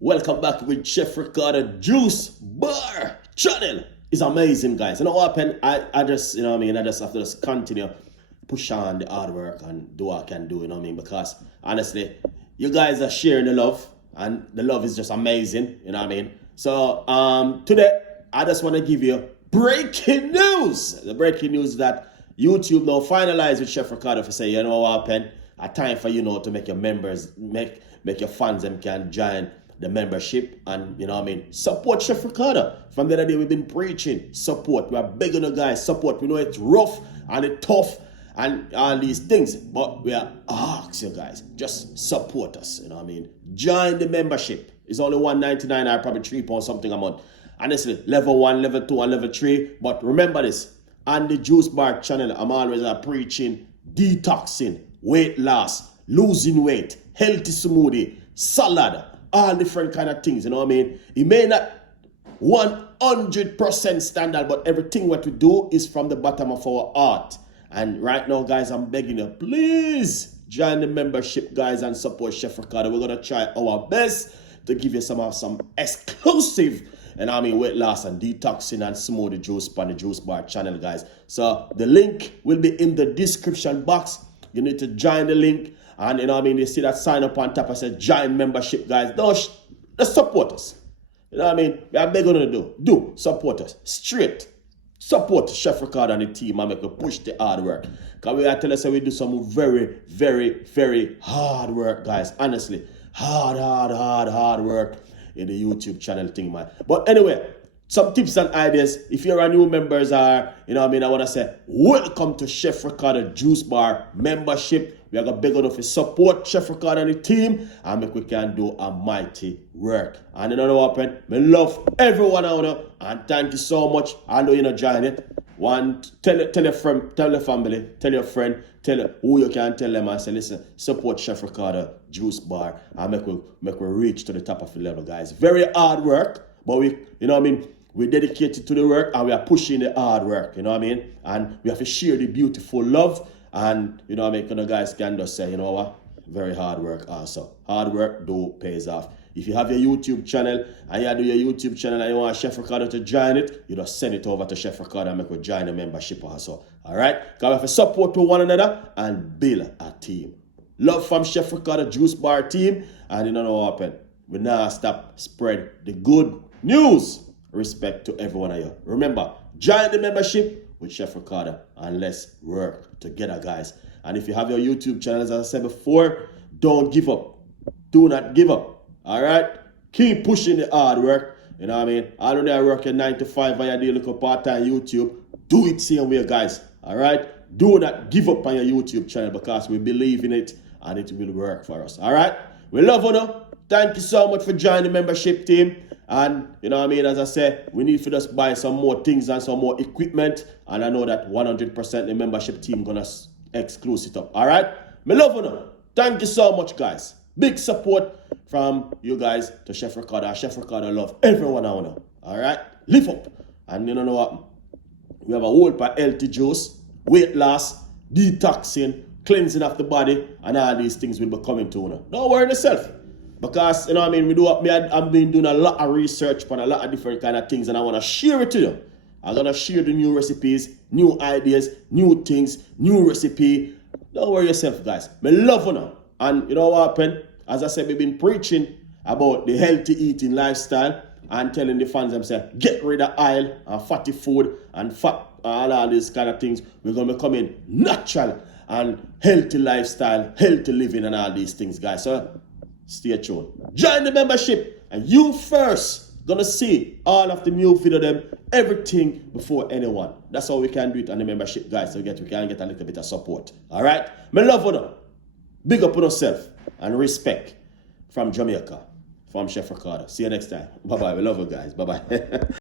Welcome back with Chef Ricardo Juice Bar channel. It's amazing, guys. You know what happened? I just, you know what I mean, I just have to just continue push on the hard work and do what I can do, you know what I mean? Because honestly, you guys are sharing the love and the love is just amazing, you know what I mean? So today I just want to give you breaking news. The breaking news that YouTube now finalized with Chef Ricardo for say, you know what happened? A time for you know to make your members, make your fans them can join the membership and, you know what I mean, support Chef Ricardo. From the other day we've been preaching support. We are begging you guys support. We know it's rough and it's tough and all these things, but we are asking you guys, just support us, you know what I mean. Join the membership. It's only $1.99 or probably £3 something a month. Honestly, level 1, level 2 and level 3. But remember this, on the Juice Bar channel, I'm always preaching detoxing, weight loss, losing weight, healthy smoothie, salad, all different kind of things, you know what I mean? It may not 100% standard, but everything what we do is from the bottom of our heart. And right now, guys, I'm begging you, please join the membership, guys, and support Chef Ricardo. We're going to try our best to give you some exclusive, and I mean, weight loss and detoxing and smoothie juice on the Juice Bar channel, guys. So the link will be in the description box. You need to join the link. And, you know what I mean, you see that sign up on top. I said join membership, guys. Just support us. You know what I mean? We are begging you to do. Support us. Straight. Support Chef Ricardo and the team and make a push the hard work. Because we are telling us that we do some very, very, very hard work, guys. Honestly. Hard work in the YouTube channel thing, man. But anyway, some tips and ideas. If you're a new members are, you know what I mean, I want to say, welcome to Chef Ricardo Juice Bar membership. We are going to beg enough to support Chef Ricardo and the team and make we can do a mighty work. And you know what happened? I love everyone out there and thank you so much. I know you're not joining it. Tell your friend, tell your family, tell your friend, tell who you can tell them and say, listen, support Chef Ricardo Juice Bar and make we reach to the top of the level, guys. Very hard work, but we, you know what I mean, we're dedicated to the work and we are pushing the hard work, you know what I mean? And we have to share the beautiful love. And, you know what I mean, guys can just say, you know what, very hard work also. Hard work pays off. If you have your YouTube channel and you do your YouTube channel and you want Chef Ricardo to join it, you just send it over to Chef Ricardo and make we join the membership also. All right? Because we have to support to one another and build a team. Love from Chef Ricardo Juice Bar team. And you know what happened? We now stop spread the good news. Respect to every one of you. Remember, join the membership with Chef Ricardo and let's work together, guys. And if you have your YouTube channel, as I said before, don't give up. Do not give up. All right? Keep pushing the hard work. You know what I mean? I don't know I work at 9 to 5 and you do look part-time YouTube. Do it same way, guys. All right? Do not give up on your YouTube channel because we believe in it and it will work for us. All right? We love you. Thank you so much for joining the membership team. And, you know what I mean, as I said, we need to just buy some more things and some more equipment. And I know that 100% the membership team going to exclusive it up. All right? Me love you. Thank you so much, guys. Big support from you guys to Chef Ricardo. Chef Ricardo love everyone I know. All right? Live up. And you know what? We have a whole for healthy juice, weight loss, detoxing, cleansing of the body, and all these things will be coming to you. Don't worry yourself. Because, you know what I mean, I've been doing a lot of research on a lot of different kind of things and I want to share it to you. I'm going to share the new recipes, new ideas, new things, new recipe. Don't worry yourself, guys. I love you now. And you know what happened? As I said, we've been preaching about the healthy eating lifestyle and telling the fans themselves, get rid of oil and fatty food and fat, all these kind of things. We're going to become in natural and healthy lifestyle, healthy living and all these things, guys. So stay tuned. Join the membership and you first gonna see all of the new video them, everything before anyone. That's how we can do it on the membership, guys. So we can get a little bit of support. All right? Me love you. Big up on yourself and respect from Jamaica, from Chef Ricardo. See you next time. Bye-bye. We love you guys. Bye-bye.